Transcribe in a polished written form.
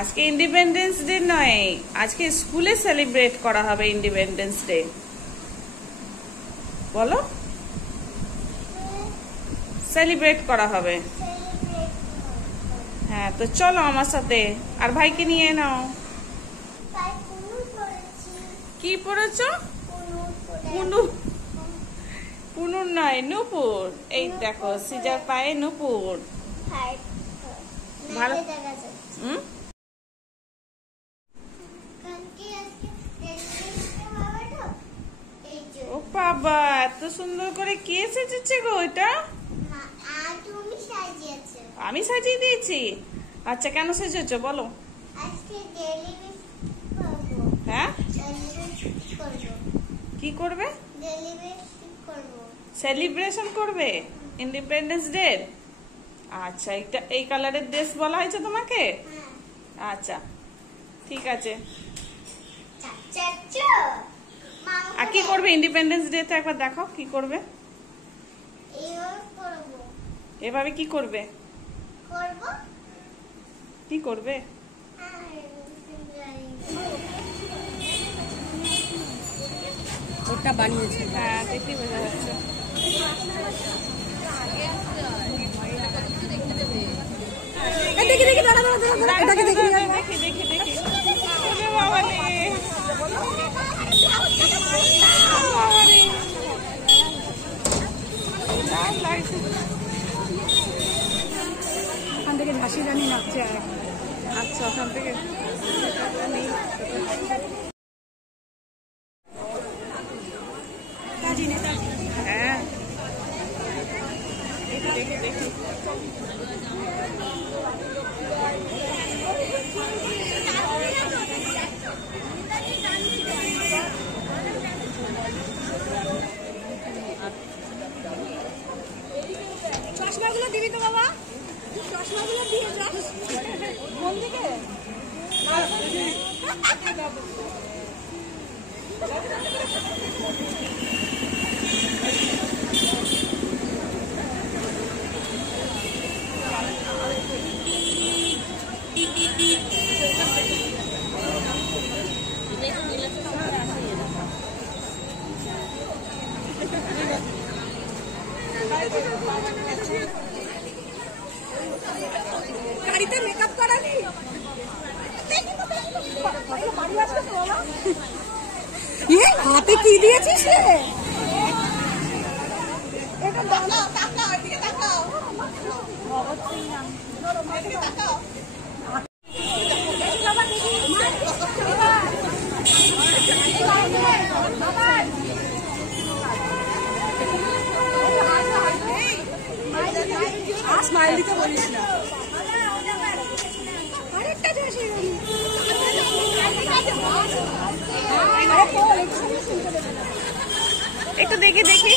আজকে independence day নয়, আজকে স্কুলে সেলিব্রেট করা হবে ইন্ডিপেন্ডেন্স ডে। বলো, সেলিব্রেট করা হবে। হ্যাঁ, তো চলো আমার সাথে, আর ভাইকে নিয়ে নাও। কি পড়েছো? পুনুর নয়, নূপুর। এই দেখো সিজার পায়ে নূপুর। ভালো। ও বাবা, এত সুন্দর করে কে সেজেছে গো এটা? আমি সাজিয়ে দিয়েছি। আচ্ছা, কেন সেজেছো বলো? হ্যাঁ, কি করবে? সেলিব্রেশন করবে ইন্ডিপেন্ডেন্স ডে। আচ্ছা, এটা এই কালারের ড্রেস বলা হয়েছে তোমাকে? আচ্ছা, ঠিক আছে। আর কি করবে ইন্ডিপেন্ডেন্স ডে তে একবার দেখাও কি করবে। এভাবে কি করবে? কি করবে? ওটা বানিয়েছে। হ্যাঁ, দেখি বোঝা যাচ্ছে। দেখি দেখি দাঁড়া দাঁড়া দেখি দেখি দেখি দেখি। ওরে বাবা রে, ওখান থেকে ঝাঁসি রানী নাচছে। আচ্ছা, ওখান থেকে হ্যাঁ, দেখি দেখি। চশমাগুলো দিবি তো বাবা, চশমাগুলো দিয়ে যাস। কোন দিকে? গাড়িতে মেকআপ করালি? হাতে কি দিয়েছিস রে? এটা তাকাও তাকাও, এদিকে তাকাও। তাকাও। স্মাইল দিতে বলিস না। আরেকটা একটু দেখি দেখি।